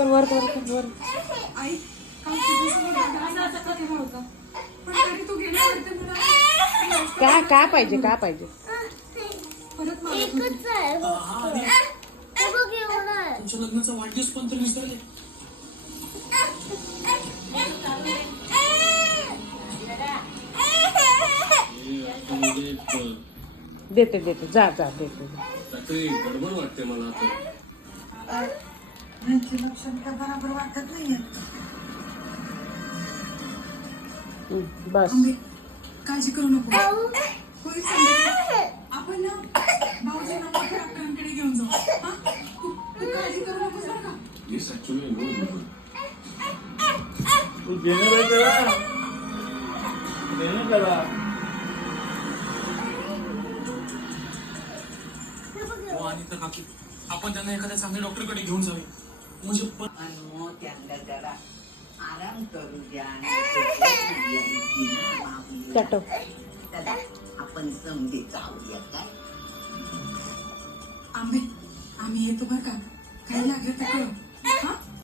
कर वर कर वर. आई काल तुझ्यासमोर होता पण तरी तू गेल्यानंतर मला काय पाहिजे काय पाहिजे. परत मला एकच आहे हे बघ एवढं आहे. तुमच्या लग्नाचा वाढदिवस पण तर विसरले. देते जा देते. काहीतरी गडबड वाटते मला आता. यांचे लक्षण काय बरोबर वाटत नाहीये. बस. आंबे काळजी करू नको. होईल संध्याकाळी. आपण ना भाऊजींना मोठ्या डॉक्टरांकडे घेऊन जाऊ. हा? तू काळजी करू नकोस बरं का. येस ऍक्च्युली तू देणे करा. आणि तर काकी आपण त्यांना एखाद्या चांगल्या डॉक्टरकडे घेऊन जावे म्हणजे त्यांना जरा आराम करू द्या. आपण समजे जाऊया काय. आंबे आम्ही येतो बरं का. काही लागलं तर कळव.